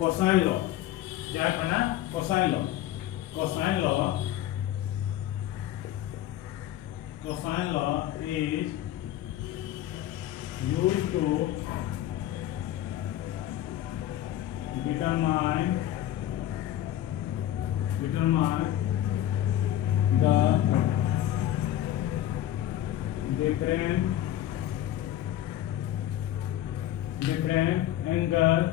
Cosine law, क्या करना, cosine law, cosine law, cosine law is used to determine the different angle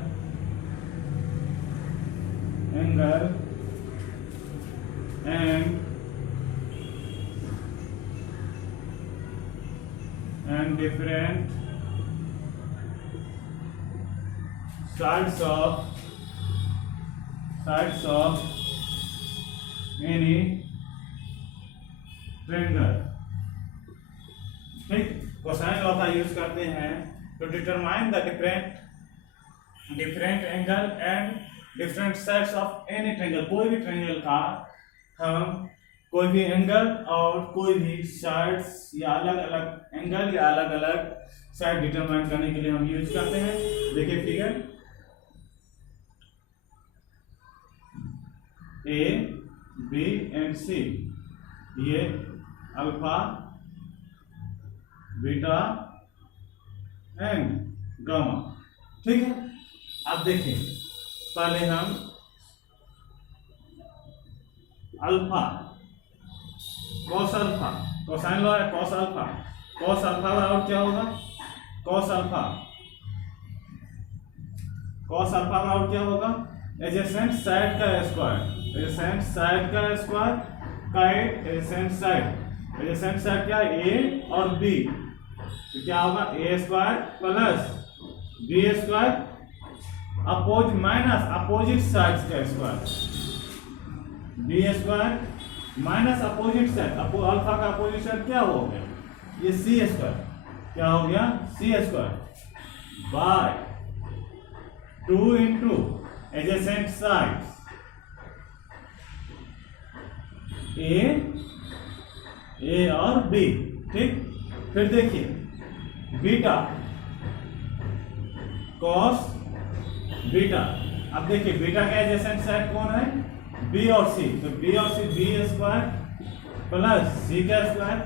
and different sides of any triangle। ठीक, cosine law का use करते हैं to determine the different angle and different sides of any triangle. कोई भी triangle का हम कोई भी एंगल और कोई भी साइड्स या अलग अलग एंगल या अलग अलग साइड डिटरमाइन करने के लिए हम यूज करते हैं। देखिए फिगर ए बी एंड सी, ये अल्फा बीटा एंड गामा। ठीक है, अब देखिए पहले हम alpha cos alpha, cosine law है कॉस अल्फा, कॉस अल्फा बराबर क्या होगा, कॉस अल्फा बराबर क्या होगा, एडजेसेंट साइड का स्क्वायर, एडजेसेंट साइड का स्क्वायर का एडजेसेंट साइड क्या है, ए और बी, तो क्या होगा ए square plus B square minus opposite sides का square, B square minus opposite side, alpha का अपोजिट साइड क्या हो गया, ये सी स्क्वायर, क्या हो गया c square by 2 into adjacent sides A और बी। ठीक, फिर देखिए बीटा कॉस बीटा, अब देखिए बीटा का एडजेसेंट साइड कौन है, बी और सी, तो बी और c b square plus c का स्क्वायर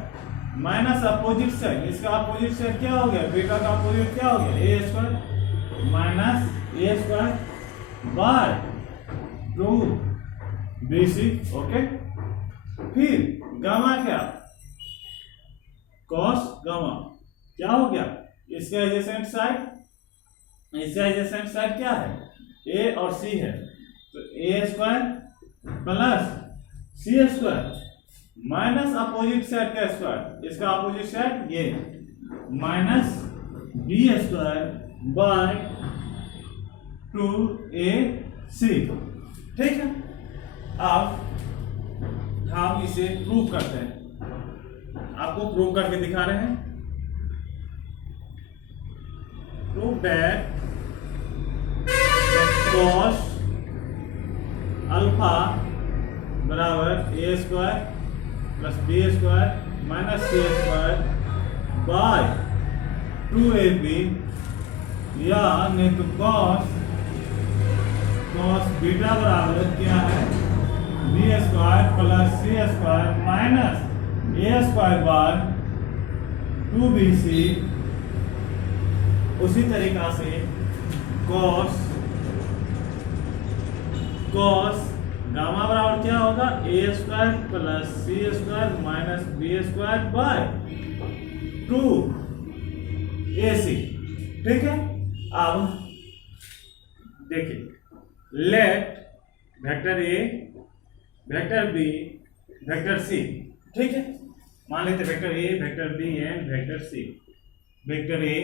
माइनस अपोजिट साइड, इसका अपोजिट साइड क्या हो गया, बीटा का अपोजिट क्या हो गया a square minus A square by 2 b c. Okay, फिर गामा क्या, कॉस गामा क्या हो गया, इसका एडजेसेंट साइड क्या है, ए और सी है, तो A square plus C square minus opposite side का स्क्वायर, इसका अपोजिट साइड ये minus B square by 2ac। ठीक है, अब हम इसे प्रूव करते हैं, आपको प्रूव करके दिखा रहे हैं। प्रूव दैट cos अल्फा बराबर a square plus B square minus c square by 2ab, या नहीं तो cos बीटा बराबर क्या है, B square plus C square minus A square by 2bc। उसी तरीका से cos गामा बराबर क्या होगा, ए square plus C square minus B square by 2ac। ठीक है, अब देखिए लेट वेक्टर ए वेक्टर बी वेक्टर सी। ठीक है, मान लेते vector A vector B and vector C. Vector A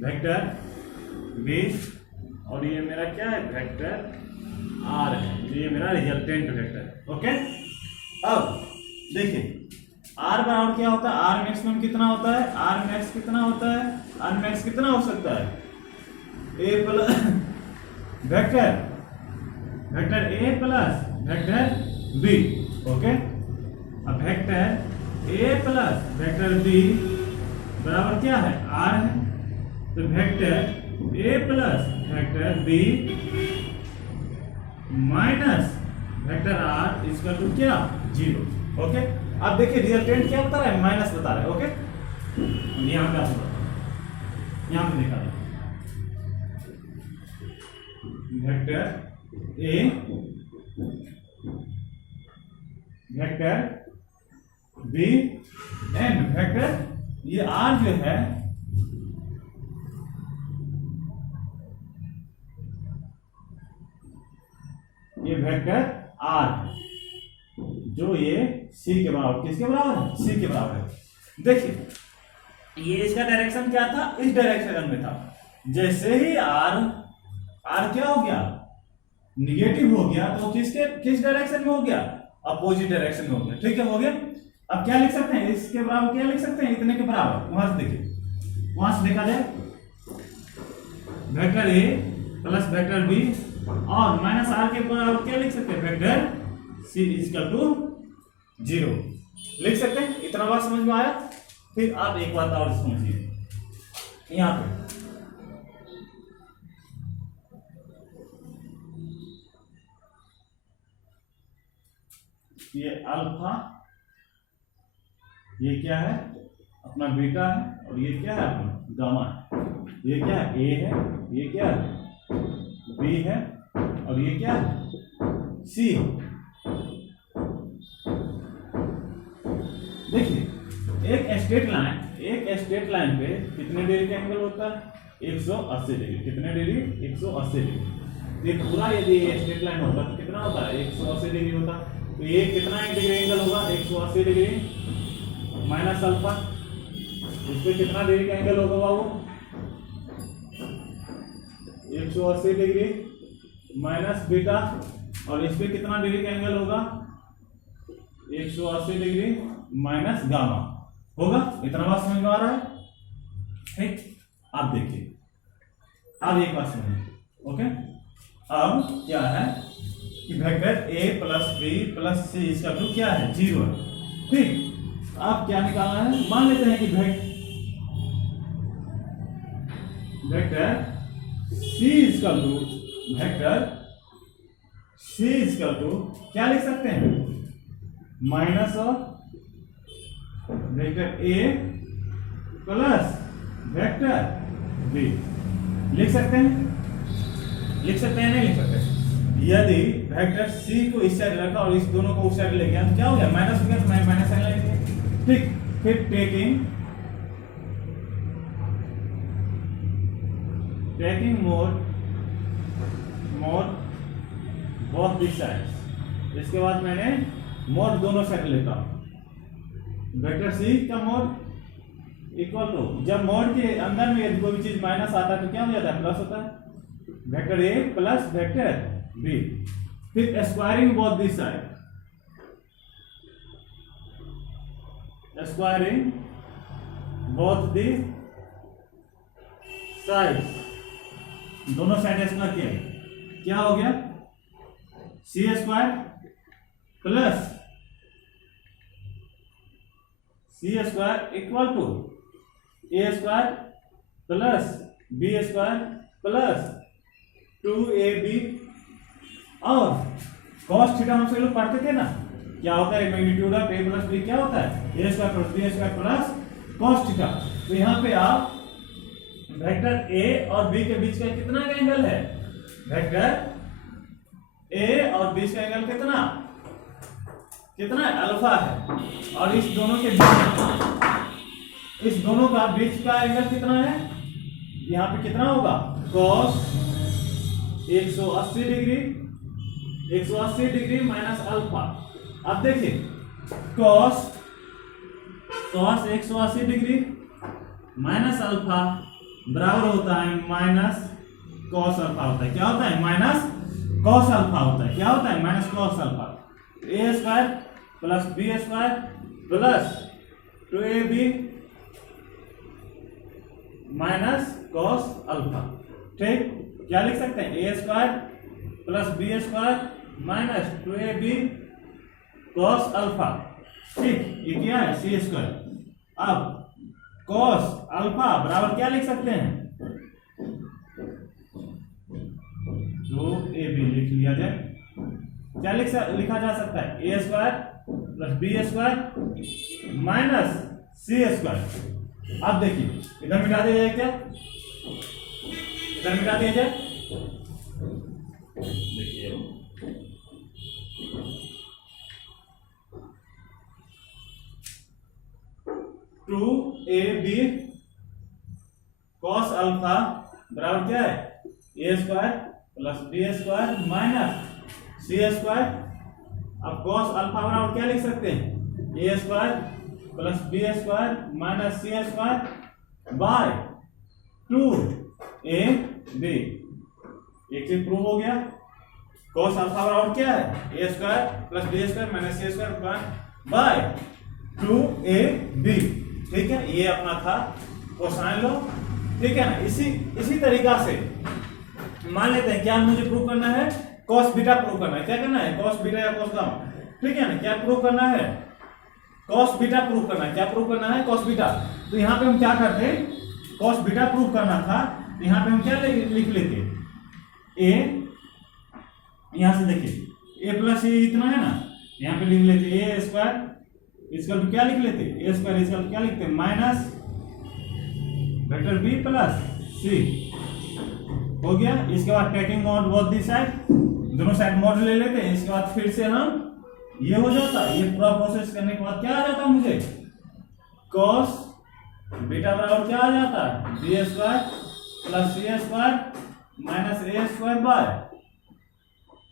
vector B और ये मेरा क्या है वेक्टर आर है, ये मेरा रिजल्टेंट वेक्टर। ओके, अब देखिए आर बराबर क्या होता है, आर मैक्सिमम कितना होता है, आर मैक्स कितना होता है, आर मैक्स कितना हो सकता है, a plus vector A plus vector b. Okay, अब वेक्टर ए प्लस वेक्टर बी बराबर क्या है, आर है। तो वेक्टर ए plus vector b minus vector r इसका टू क्या, 0। ओके, अब देखिए रिजल्टेंट क्या बता रहा है, माइनस बता रहा है। ओके, यहाँ पे आपको यहाँ पे देखा जाए vector A vector B and vector ये आर जो है ये वेक्टर आर है जो ये सी के बराबर, किसके बराबर है, सी के बराबर है। देखिए ये इसका डायरेक्शन क्या था, इस डायरेक्शन में था। जैसे ही आर क्या हो गया, निगेटिव हो गया, तो किस डायरेक्शन में हो गया, अपोजिट डायरेक्शन में हो गया। ठीक है, हो गया। अब क्या लिख सकते हैं, इसके बराबर क्या लिख सकते हैं, इतने के बराबर। वहां से देखिए, वहां से देखा जाए वेक्टर ए प्लस वेक्टर बी और माइनस आर के बराबर क्या लिख सकते हैं, वेक्टर सी इक्वल टू 0 लिख सकते हैं। इतना बात समझ में आया। फिर आप एक बात और समझिए, यहां पे ये अल्फा, ये क्या है अपना बीटा है, और ये क्या है अपना गामा है। ये क्या है, ए है, ये क्या है बी है, और ये क्या है सी है। देखिए एक स्ट्रेट लाइन पे कितने डिग्री का एंगल होता है, 180 डिग्री। कितने डिग्री, 180 डिग्री। ये पूरा यदि स्ट्रेट लाइन होता तो कितना होता है, 180 डिग्री होता। तो ये कितना डिग्री एंगल होगा, 180 डिग्री माइनस अल्फा। इस पे कितना डिग्री का एंगल होगा बाबू, 180 डिग्री माइनस बीटा। और इस पे कितना डिग्री का एंगल होगा, 180 डिग्री माइनस गामा होगा। इतना बात समझ में आ रहा है। ठीक, आप देखिए, अब एक बात समझिए। ओके, अब क्या है कि वेक्टर ए प्लस बी प्लस सी इसका टू क्या है, 0 है। ठीक, आप क्या निकालना है, मान लेते हैं कि वेक्टर सी इक्वल टू क्या लिख सकते हैं, minus of vector A plus vector B लिख सकते हैं, नहीं लिख सकते। यदि वेक्टर सी को इस साइड रखा और इस दोनों को उस साइड ले गया तो क्या हो गया, माइनस हो गया, तो माइनस साइन लेंगे। ठीक, फिर taking mode both this sides. इसके बाद मैंने मोड दोनों साइड लेता हूं। वेक्टर सी का मोड इक्वल टू, जब मोड के अंदर में यदि कोई भी चीज माइनस आता है तो क्या हो जाता है, प्लस होता है। वेक्टर ए प्लस वेक्टर बी, फिर squaring both this side, squaring both the side, दोनों साइड स्क्वायर किया, क्या हो गया, c square plus C square equal to a square plus B square plus 2ab। और cos थीटा हम सब लोग पढ़ते थे ना, क्या होता है, magnitude of a plus b क्या होता है, a square plus b square plus cos theta. तो यहाँ पे आप वेक्टर a और b के बीच का कितना का एंगल है, वेक्टर a और b का एंगल कितना है, अल्फा है। और इस दोनों का बीच का एंगल कितना है, यहाँ पे कितना होगा, cos 180 डिग्री माइनस अल्फा। अब देखिए cos 180 डिग्री माइनस अल्फा बराबर होता है माइनस cos अल्फा होता है। क्या होता है, माइनस cos अल्फा होता है। क्या होता है, minus cos alpha. A square plus B square plus 2ab minus cos alpha. ठीक, क्या लिख सकते हैं, a square plus B square minus 2ab cos alpha. ठीक, ये क्या है सी स्क्वायर। अब कॉस अल्फा बराबर क्या लिख सकते हैं, 2ab लिख लिया जाए। क्या लिखा जा सकता है, a square plus B square minus c square. अब देखिए इधर मिटा दिया जाए, क्या इधर मिटा दिया जाए, देखिए 2ab cos अल्फा बराबर क्या है, a square plus B square minus c square. अब cos अल्फा बराबर क्या लिख सकते हैं, a square plus B square minus c square by 2ab। एक चीज प्रूव हो गया, cos अल्फा बराबर क्या है, a square plus B square minus c square by 2ab। ठीक है, ये अपना था कोसाइन लॉ। ठीक है ना, इसी तरीका से मान लेते हैं क्या मुझे प्रूव करना है, cos बीटा प्रूव करना है। क्या करना है, cos बीटा या cos गामा। ठीक है ना, क्या प्रूव करना है, cos बीटा प्रूव करना है। क्या प्रूव करना है, cos बीटा। तो यहाँ पे हम क्या करते हैं, cos बीटा प्रूव करना था, तो यहाँ पे हम क्या लिख लेते, a, यहां से देखिए a प्लस ए इतना है ना, यहाँ पे लिख लेते ए स्क्वायर, इसका तो क्या लिख लेते, ए स्क्वायर, इसका क्या लिखते माइनस वेक्टर बी प्लस सी। हो गया। इसके बाद taking mod both the side, दोनों साइड मॉड ले लेते हैं। इसके बाद फिर से हम ये हो जाता, ये पूरा प्रोसेस करने के बाद क्या आ जाता मुझे, cos बीटा बराबर क्या आ जाता है, B square plus C square minus A square by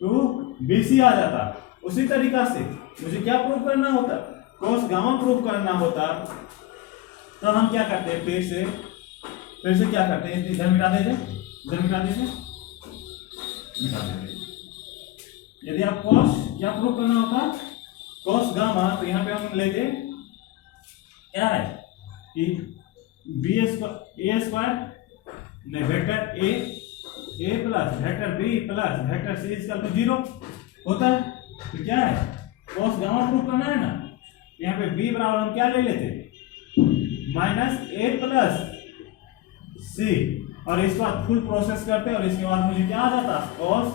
2bc आ जाता। उसी तरीका से मुझे क्या प्रूव करना होता, cos गामा प्रूव करना होता। तो हम क्या करते हैं, फिर से क्या करते हैं, इधर मिटा देते, इधर मिटा देते, मिटा देते। यदि आप cos क्या प्रूव करना होता, cos गामा, तो यहाँ पे हम लेते क्या है कि B square, A square vector A plus vector B plus vector C इसका तो 0 होता है। तो क्या है, cos गामा प्रूव करना है ना, यहाँ पे b बराबर हम क्या ले लेते, माइनस ए प्लस सी, और इसके बाद फुल प्रोसेस करते, और इसके बाद मुझे क्या आ जाता, cos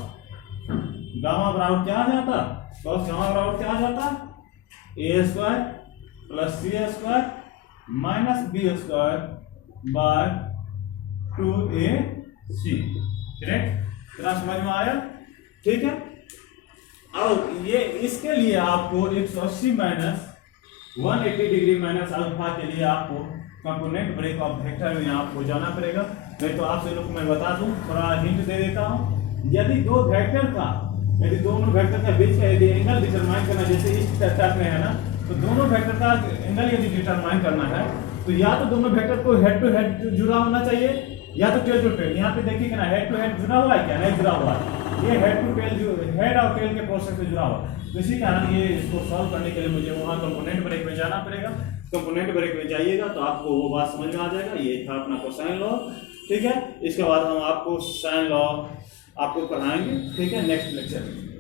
गामा बराबर क्या आ जाता, cos गामा बराबर क्या आ जाता, a square plus C square minus B square by 2ac। Correct, इतना समझ में आया। ठीक है, अब ये इसके लिए आपको 180 माइनस 180 डिग्री माइनस अल्फा के लिए आपको कंपोनेंट ब्रेक ऑफ वेक्टर में आपको जाना पड़ेगा। नहीं तो आपसे लोग मैं बता दूं, थोड़ा हिंट दे देता हूं। यदि दोनों वेक्टर का बीच का यदि एंगल डिटरमाइन करना, जैसे इस टाइप में है ना, तो दोनों वेक्टर का एंगल यदि डिटरमाइन करना है, तो या तो दोनों वेक्टर को हेड टू हेड जुड़ा होना चाहिए, या तो टेल टू टेल। यहाँ पे देखिए ना, हेड टू हेड जुड़ा हुआ है क्या, नहीं जुड़ा हुआ है। ये हेड टू टेल, हेड और टेल के प्रोसेस से जुड़ा हुआ है। तो इसी कारण ये इसको सॉल्व करने के लिए मुझे वहाँ कंपोनेंट ब्रेक में जाना पड़ेगा। कंपोनेंट ब्रेक में जाइएगा तो आपको वो बात समझ में आ जाएगा। ये था अपना कोसाइन लॉ। ठीक है, इसके बाद हम आपको साइन लॉ आपको पढ़ाएंगे। ठीक है, नेक्स्ट लेक्चर में।